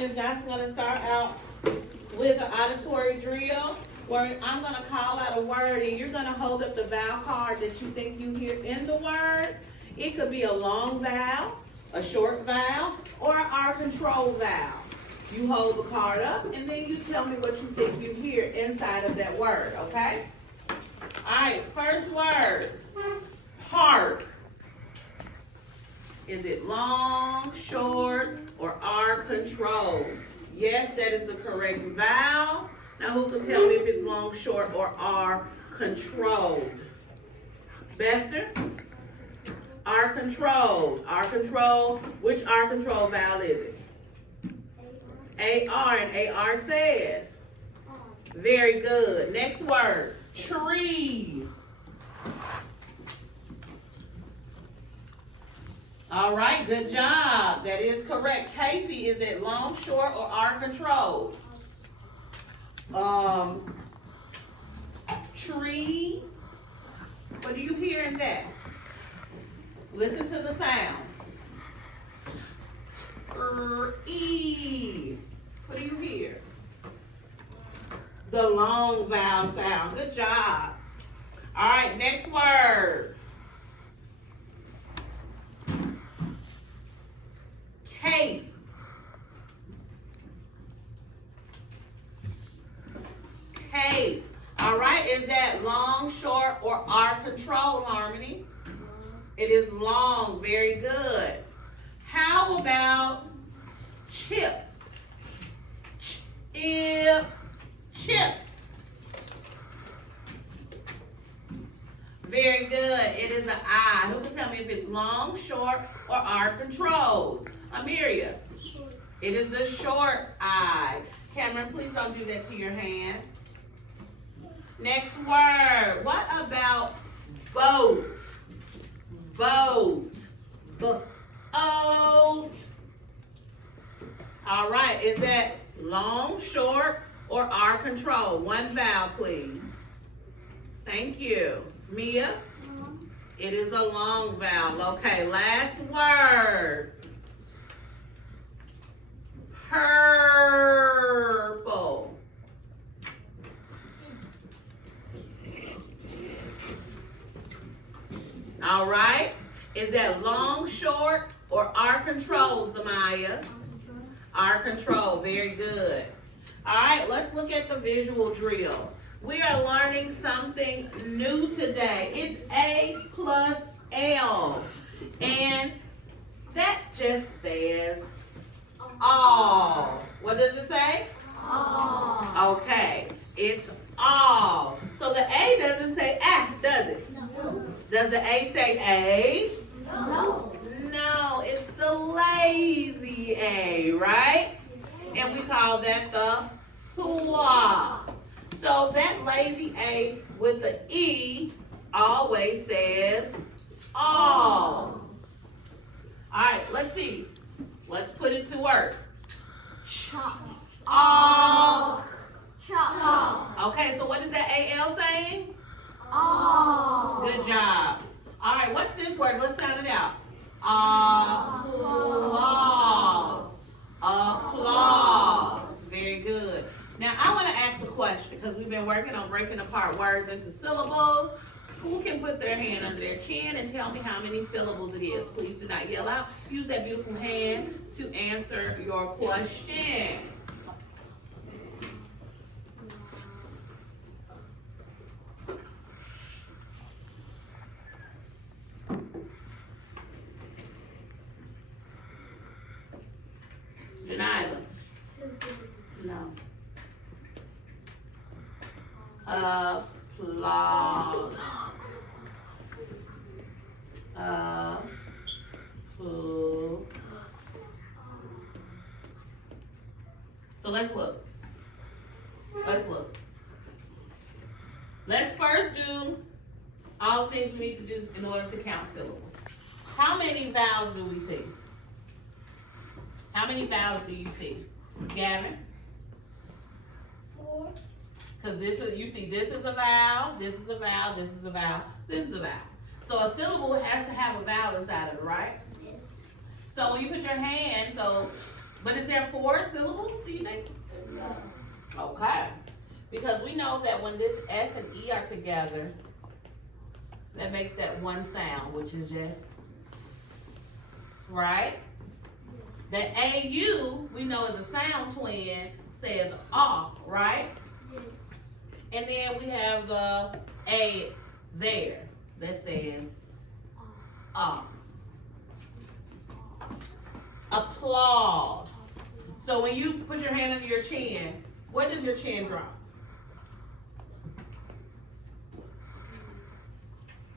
Ms. Johnson going to start out with an auditory drill where I'm going to call out a word and you're going to hold up the vowel card that you think you hear in the word. It could be a long vowel, a short vowel, or our control vowel. You hold the card up and then you tell me what you think you hear inside of that word, okay? All right, first word, hark. Is it long, short, or R control? Yes, that is the correct vowel. Now who can tell me if it's long, short, or R controlled? Bester? R controlled. R control. Which R control vowel is it? AR, and AR says. Very good. Next word, tree. All right, good job. That is correct. Casey, is it long, short, or R controlled? Tree. What do you hear in that? Listen to the sound. E. What do you hear? The long vowel sound. Good job. All right, next word. Cape. Cape. All right, is that long, short, or R control, Harmony? It is long. Very good. How about chip? Chip. Chip. Very good. It is an I. Who can tell me if it's long, short, or R controlled? Amelia. Short. It is the short I. Cameron, please don't do that to your hand. Next word. What about boat? Boat. Boat. All right. Is that long, short, or R control? One vowel, please. Thank you. Mia? It is a long vowel. Okay, last word. Purple. All right. Is that long, short, or R control, Zamaya? R control. Very good. All right, let's look at the visual drill. We are learning something new today. It's A plus L. And that just says all. What does it say? All. Okay, it's all. So the A doesn't say ah, does it? No. Does the A say A? No. No, it's the lazy A, right? And we call that the sloth. So that lazy A with the E always says all. All right, let's see. Let's put it to work. Chalk. All. Chalk. Okay, so what is that AL saying? All. Good job. All right, what's this word? Let's sound it out. Applause. Applause. Very good. Now, I want to ask a question because we've been working on breaking apart words into syllables. Who can put their hand under their chin and tell me how many syllables it is? Please do not yell out. Use that beautiful hand to answer your question. Janila. No. Applause. So let's look. Let's look. Let's first do all the things we need to do in order to count syllables. How many vowels do we see? How many vowels do you see? Gavin? 4. Because this is, you see, this is a vowel, this is a vowel, this is a vowel, this is a vowel. So a syllable has to have a vowel inside of it, right? Yes. So when you put your hand, so But is there 4 syllables, do you think? Okay. Because we know that when this S and E are together, that makes that one sound, which is just, right? The AU, we know is a sound twin, says ah, right? And then we have the A there that says ah. Applause. So when you put your hand under your chin, where does your chin drop?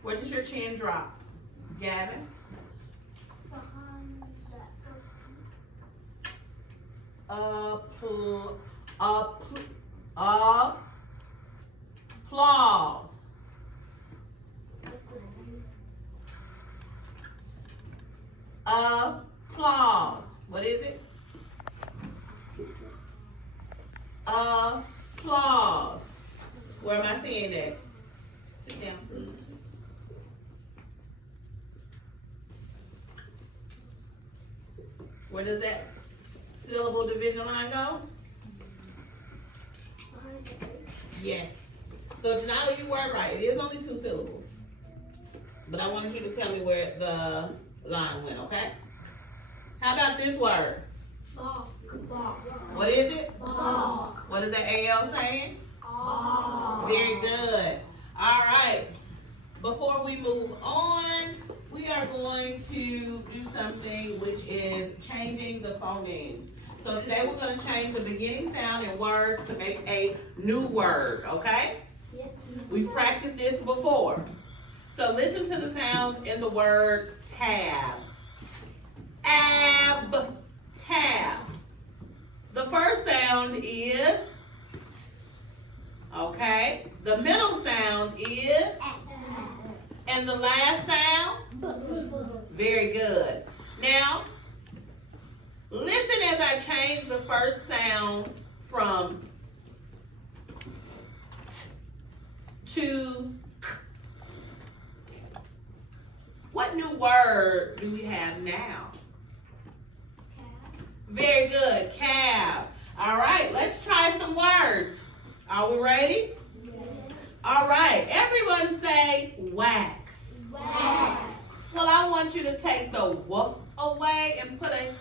Where does your chin drop, Gavin? Behind that Applause. Applause. What is it? Applause. Where am I seeing that? Sit down, please. Where does that syllable division line go? Yes. So Janila, you were right. It is only 2 syllables. But I wanted you to tell me where the line went, okay? How about this word? Bark. What is it? Bark. What is that AL saying? Ah. Very good. All right. Before we move on, we are going to do something which is changing the phonemes. So today we're going to change the beginning sound in words to make a new word, okay? Yes. We've practiced this before. So listen to the sounds in the word tab. Ab, tab. The first sound is, okay. The middle sound is, and the last sound, very good. Now, listen as I change the first sound from t to k. What new word do we have now? Very good, cab. All right, let's try some words. Are we ready? All right, everyone say wax. Wax. Well, I want you to take the w away and put a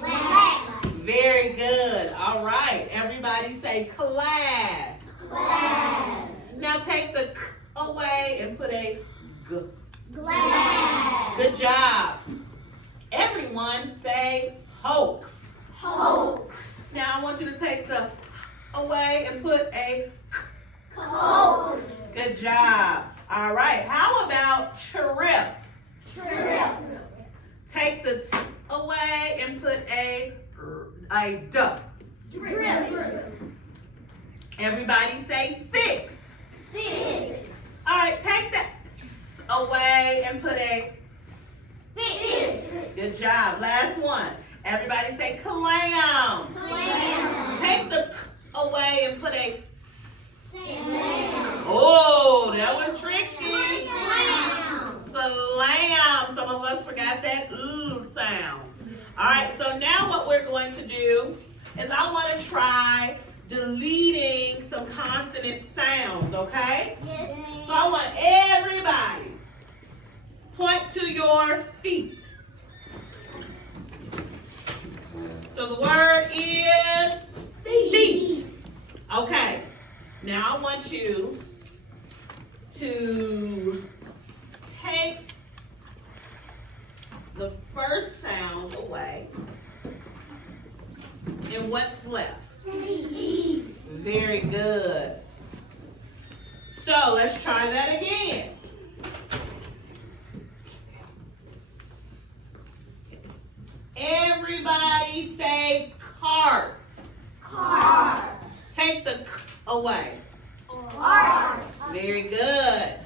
Wax. Very good. All right, everybody say class. Glass. Now take the k away and put a g. Glass. Good job. Everyone say hoax. Hoax. Now I want you to take the away and put a Hoax. good job. All right, how about trip? Trip. Take the t away and put a d. Drip. Everybody say 6. 6. All right, take the s away and put a, 6. good job. Last one. Everybody say clam. Clam. Take the k away and put a, Slam. oh, that was tricky. Slam. Slam. Some of us forgot that ooh sound. All right, so now what we're going to do is I want to try deleting some consonant sounds, okay? Yes. So I want everybody point to your feet. So the word is feet. Okay. Now I want you to take the first sound away. And what's left? Very good. So let's try that again. Everybody say cart. Cart. Take the k away. Cart. Very good.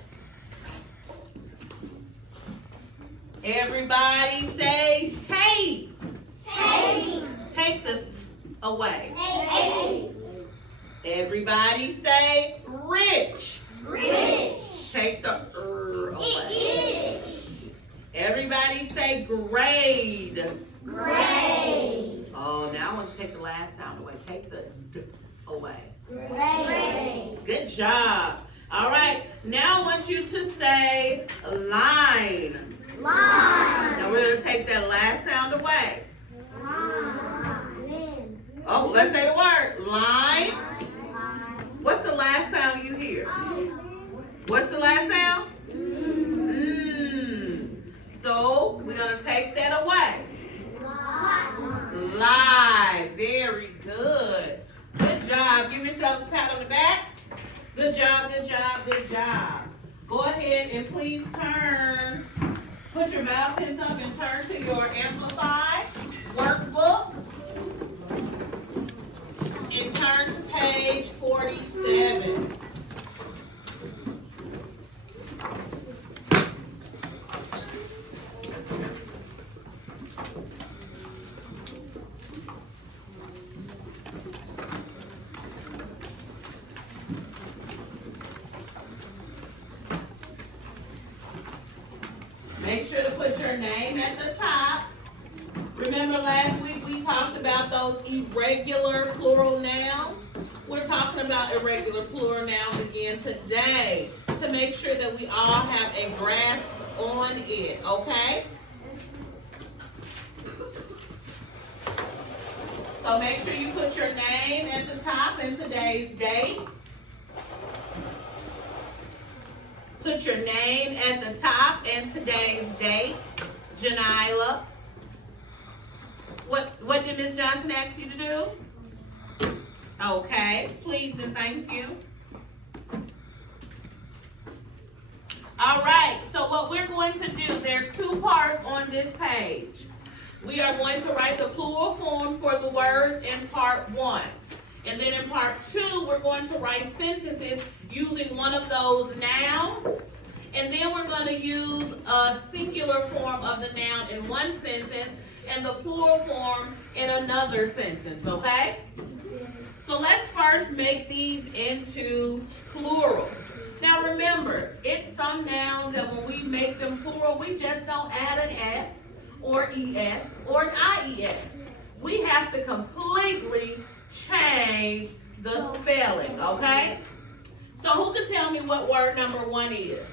Everybody say tape. Tape. Take the t away. Tape. Everybody say rich. Rich. Take the away. Itch. Everybody say grade. Grade. take the last sound away. Take the D away. Great. Good job. All right, now I want you to say line. Line. Now we're gonna take that last sound away. Line. Oh, let's say the word. Line. What's the last sound you hear? What's the last sound? So we're gonna take that away. Lie. Very good. Good job. Give yourselves a pat on the back. Good job, good job, good job. Go ahead and please turn. Put your vowel pens up and turn to your Amplify workbook. And turn to page 47. Make sure to put your name at the top. Remember last week we talked about those irregular plural nouns? We're talking about irregular plural nouns again today to make sure that we all have a grasp on it, okay? So make sure you put your name at the top and today's date. Put your name at the top and today's date. Janila. What did Ms. Johnson ask you to do? Okay, please and thank you. All right, so what we're going to do, there's two parts on this page. We are going to write the plural form for the words in part 1. And then in part 2, we're going to write sentences using one of those nouns. And then we're going to use a singular form of the noun in one sentence and the plural form in another sentence, okay? So let's first make these into plural. Now remember, it's some nouns that when we make them plural, we just don't add an S or ES or an IES. We have to completely change the spelling, okay? So who can tell me what word number 1 is?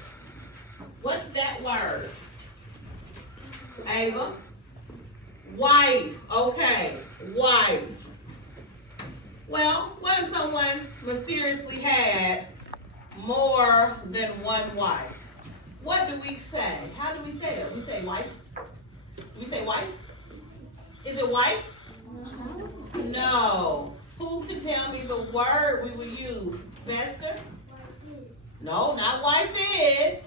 What's that word? Ava? Wife. Okay, wife. Well, what if someone mysteriously had more than one wife? What do we say? How do we say it? We say wives? Do we say wives? Is it wife? No. Who can tell me the word we would use? Bester? No, not wife is.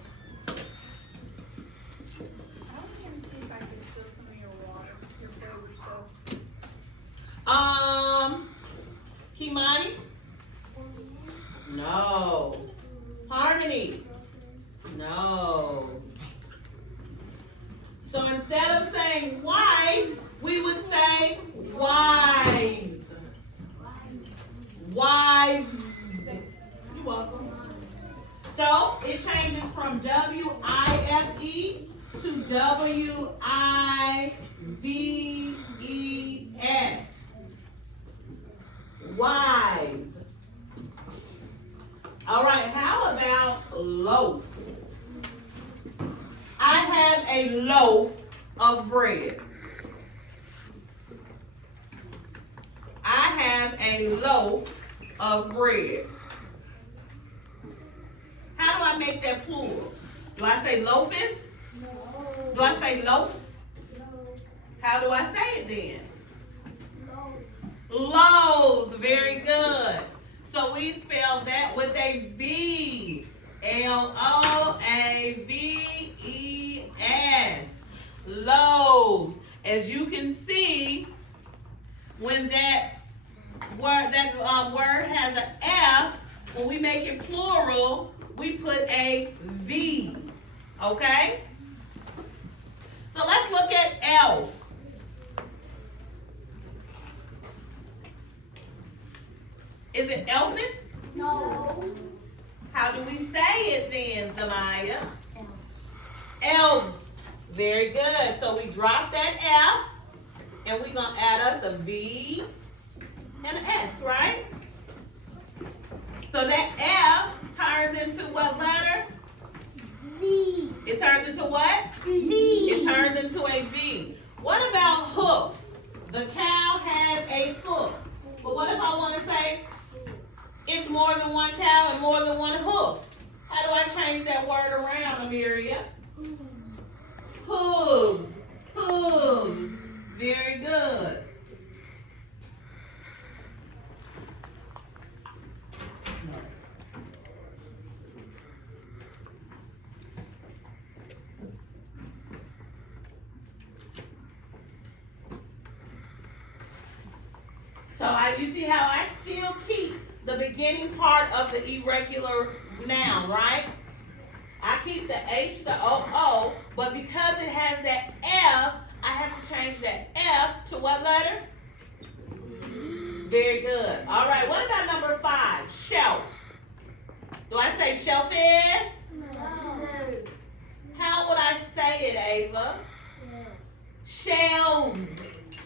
Kimani? No. Harmony? No. So instead of saying wife, we would say wives. Wives. You're welcome. So it changes from W-I-F-E to W-I-V-E-S. Wives. All right, how about loaf? I have a loaf of bread. I have a loaf of bread. How do I make that plural? Do I say loafus? No. Do I say loafs? No. How do I say it then? Loaves. Very good. So we spell that with a V. L-O-A-V-E-S. Loaves. As you can see, when that word has an F, when we make it plural, we put a V. Okay? So let's look at elf. Is it elfis? No. How do we say it then, Zamaya? Elves. Very good. So we drop that F, and we're going to add us a V and an S, right? So that F turns into what letter? V. It turns into what? V. It turns into a V. What about hoof? The cow has a hoof. But what if I want to say it's more than one cow and more than one hoof? How do I change that word around, Amiria? Hooves. Hooves. Very good. So you see how I still keep the beginning part of the irregular noun, right? I keep the H, the O, but because it has that F, I have to change that F to what letter? Very good. All right, what about number 5? Shelf. Do I say shelf is? No. How would I say it, Ava? Shelves.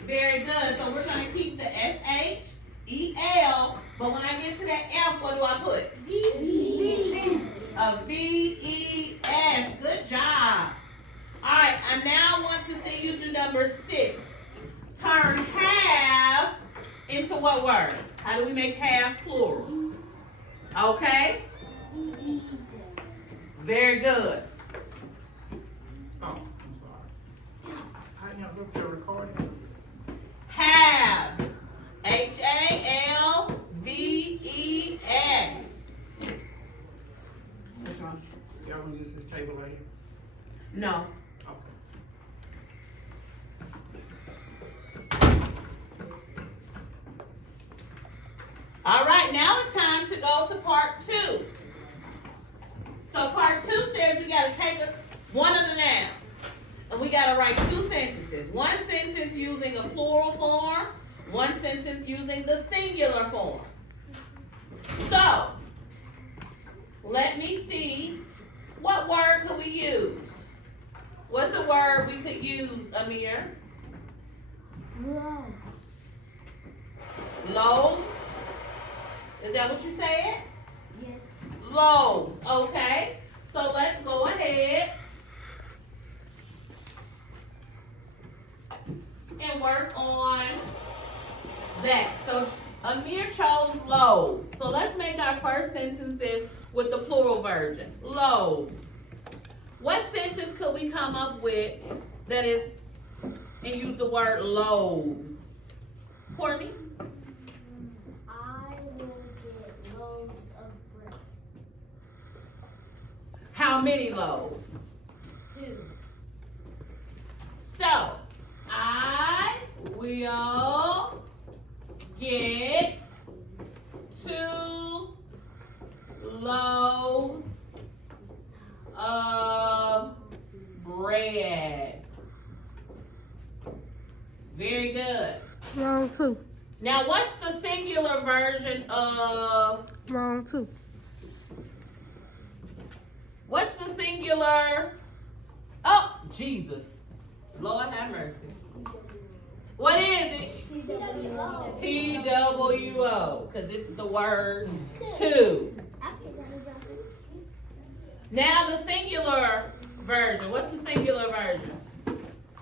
Very good. So we're going to keep the S-H-E-L, but when I get to that F, what do I put? V. A V-E-S. Good job. All right, I now want to see you do number 6. Turn half into what word? How do we make half plural? Okay? Very good. Oh, I'm sorry. I didn't look your recording. Halves. H-A-L-V-E-S. Y'all gonna use this table right here? No. Okay. All right, now it's time to go to part 2. So part 2 says we got to take one of the nouns, and we got to write 2 sentences. One sentence using a plural form, one sentence using the singular form. So, let me see, what word could we use? What's a word we could use, Amir? Loaves? Is that what you said? Yes. Loaves, okay. So let's go ahead and work on that. So Amir chose loaves. So let's make our first sentences with the plural version. Loaves. What sentence could we come up with that is and use the word loaves? Courtney? I will get loaves of bread. How many loaves? 2. So, I will get 2 loaves of bread. Very good. Wrong 2. Now, what's the singular version of, Wrong 2. what's the singular? Oh, Jesus. Lord have mercy. What is it? T-W-O. T-W-O, because it's the word 2. Now the singular version. What's the singular version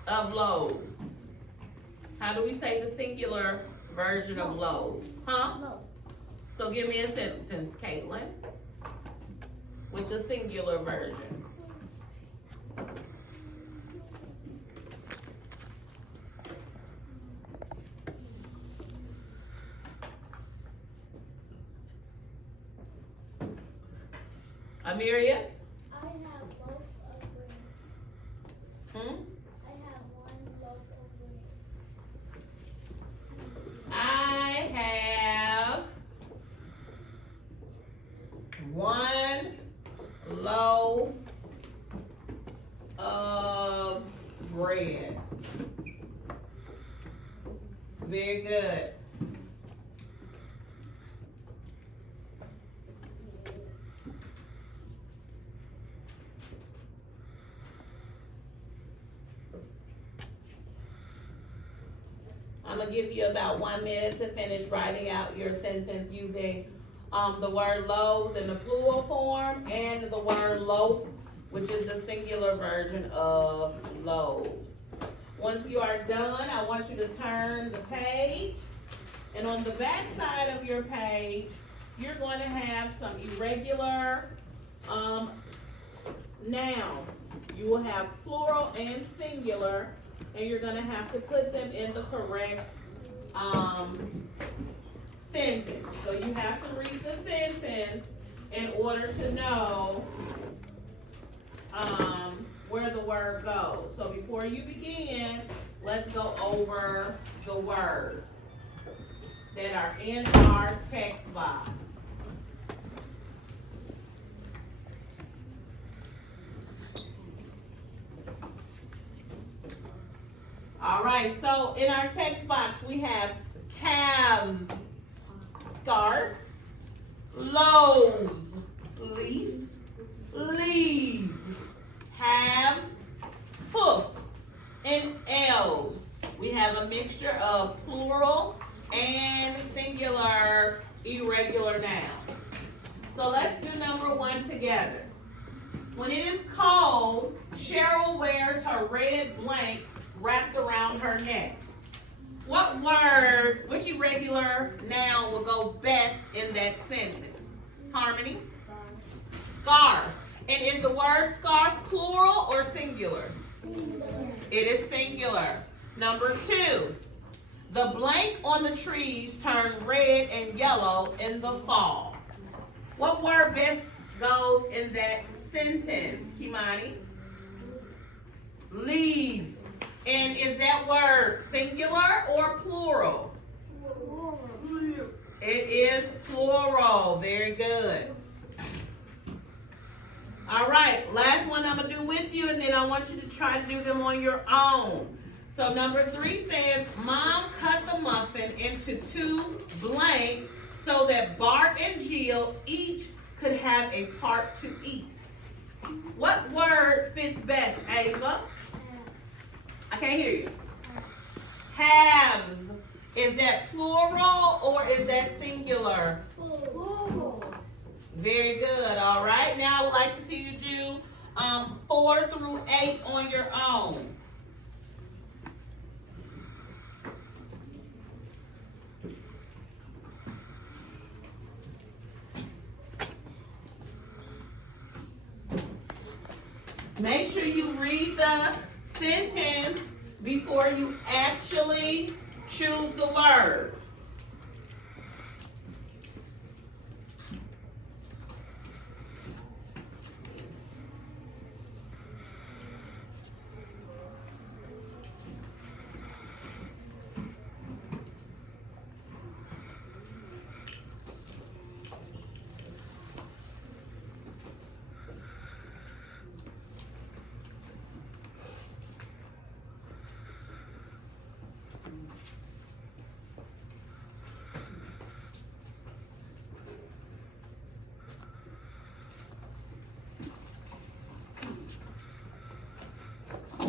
of loaves? How do we say the singular version of loaves? Huh? So give me a sentence, Caitlin, with the singular version. Amiria? I have loaf of bread. Hmm? I have 1 loaf of bread. I have 1 loaf of bread. Very good. I'm gonna give you about 1 minute to finish writing out your sentence using the word loaves in the plural form and the word loaf, which is the singular version of loaves. Once you are done, I want you to turn the page, and on the back side of your page, you're going to have some irregular nouns. You will have plural and singular, and you're going to have to put them in the correct sentence. So you have to read the sentence in order to know where the word goes. So before you begin, let's go over the words that are in our text box. All right, so in our text box, we have calves, scarf, loaves, leaf, leaves, halves, hoof, and elves. We have a mixture of plural and singular irregular nouns. So let's do number 1 together. When it is cold, Cheryl wears her red blanket wrapped around her neck. What word, which irregular noun will go best in that sentence? Harmony? Scarf. And is the word scarf plural or singular? Singular. It is singular. Number 2, the blank on the trees turn red and yellow in the fall. What word best goes in that sentence, Kimani? Leaves. And is that word singular or plural? It is plural. Very good. All right, last one I'm going to do with you, and then I want you to try to do them on your own. So number 3 says, Mom cut the muffin into 2 blank so that Bart and Jill each could have a part to eat. What word fits best, Ava? I can't hear you. Halves. Is that plural or is that singular? Very good. All right. Now I would like to see you do 4 through 8 on your own. Make sure you read the sentence before you actually choose the word.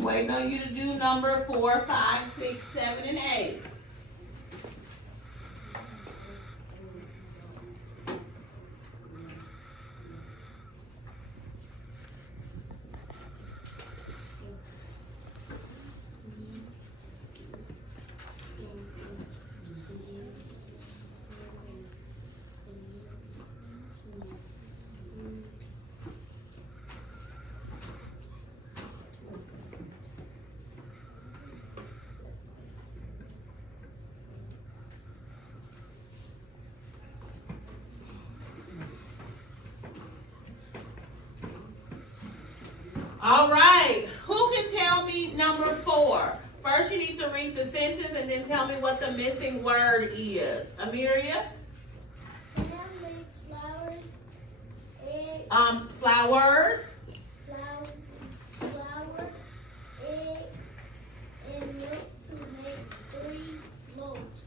Waiting on you to do number 4, 5, 6, 7, and 8. All right, who can tell me number 4? First, you need to read the sentence and then tell me what the missing word is. Amelia? Ham makes flowers, eggs, Flowers. flour, eggs, and milk to make 3 loaves.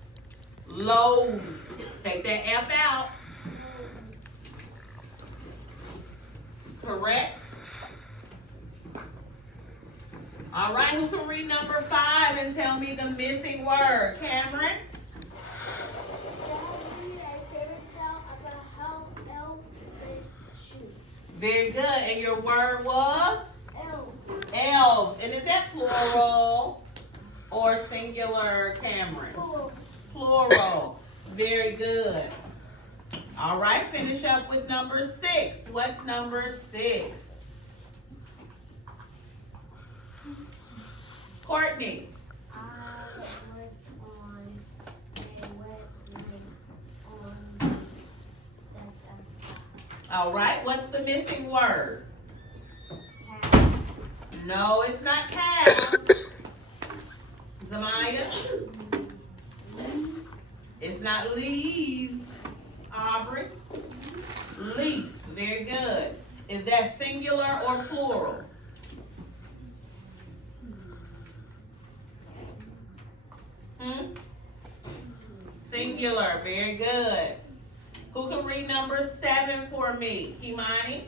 Loaves. Take that F out. Correct. All right, who can read number 5 and tell me the missing word? Cameron? Read a fairy tale about how elves make shoes. Very good. And your word was? Elves. Elves. And is that plural or singular, Cameron? Plural. Plural. Very good. All right, finish up with number 6. What's number 6? Courtney. I went on a wet night on steps outside. All right, what's the missing word? Cat. No, it's not calves. Zamaya? It's not leaves. Aubrey? Leaf. Very good. Is that singular or plural? Singular. Very good. Who can read number 7 for me? Kimani?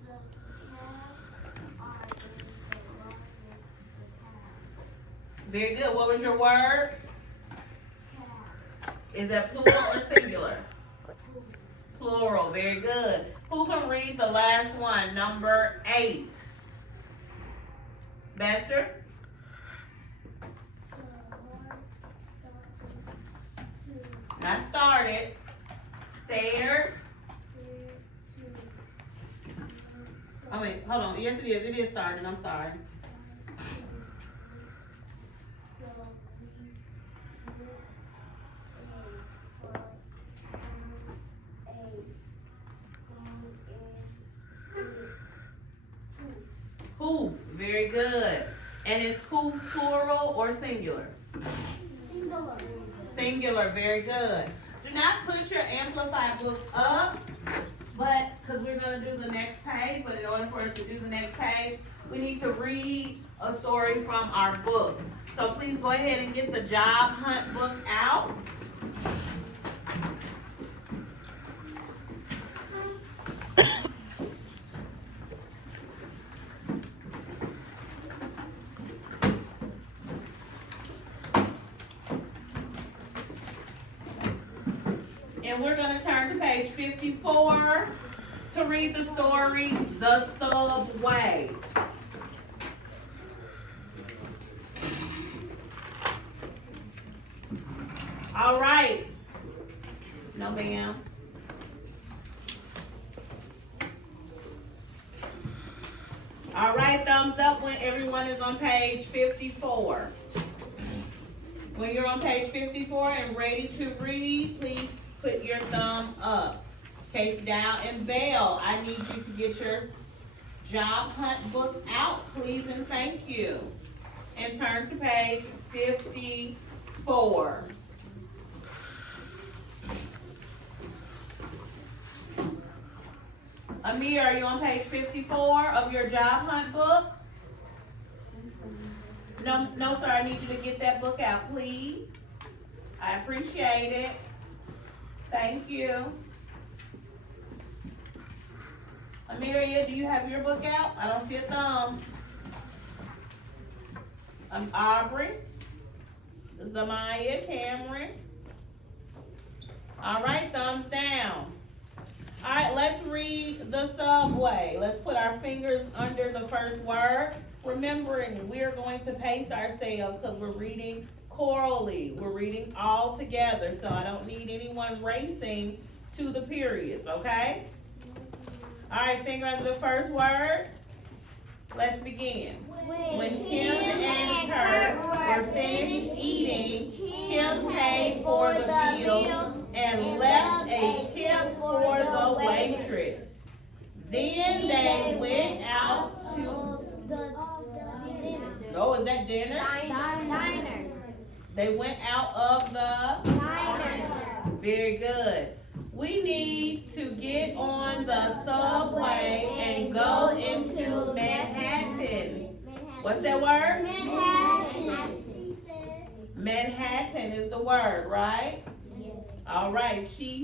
The calves are in the water with the calves. Very good. What was your word? Calves. Is that plural or singular? Plural. Very good. Who can read the last one? Number 8. Bester? Not started. Stared. Oh wait, hold on. Yes it is. It is started. I'm sorry. Poof. Very good. And is poof plural or singular? Singular. Singular. Very good. Do not put your Amplified book up, but because we're going to do the next page, but in order for us to do the next page, we need to read a story from our book. So please go ahead and get the job hunt book out. And we're going to turn to page 54 to read the story, The Subway. All right. No, ma'am. All right, thumbs up when everyone is on page 54. When you're on page 54 and ready to read, please put your thumb up. Case Dow and Bell, I need you to get your job hunt book out, please and thank you. And turn to page 54. Amir, are you on page 54 of your job hunt book? No, sir, I need you to get that book out, please. I appreciate it. Thank you. Amiria, do you have your book out? I don't see a thumb. Aubrey, Zamaya, Cameron. All right, thumbs down. All right, let's read The Subway. Let's put our fingers under the first word. Remembering, we're going to pace ourselves because we're reading chorally. We're reading all together, so I don't need anyone racing to the periods, okay? All right, finger under the first word. Let's begin. When Kim and Kurt were finished eating, Kim paid for the bill and left a tip for the waitress. Then they went out to... Oh, is that dinner? Diner. They went out of the... Diner. Very good. We need to get on the subway and go into Manhattan. What's that word? Manhattan. Manhattan is the word, right? All right. She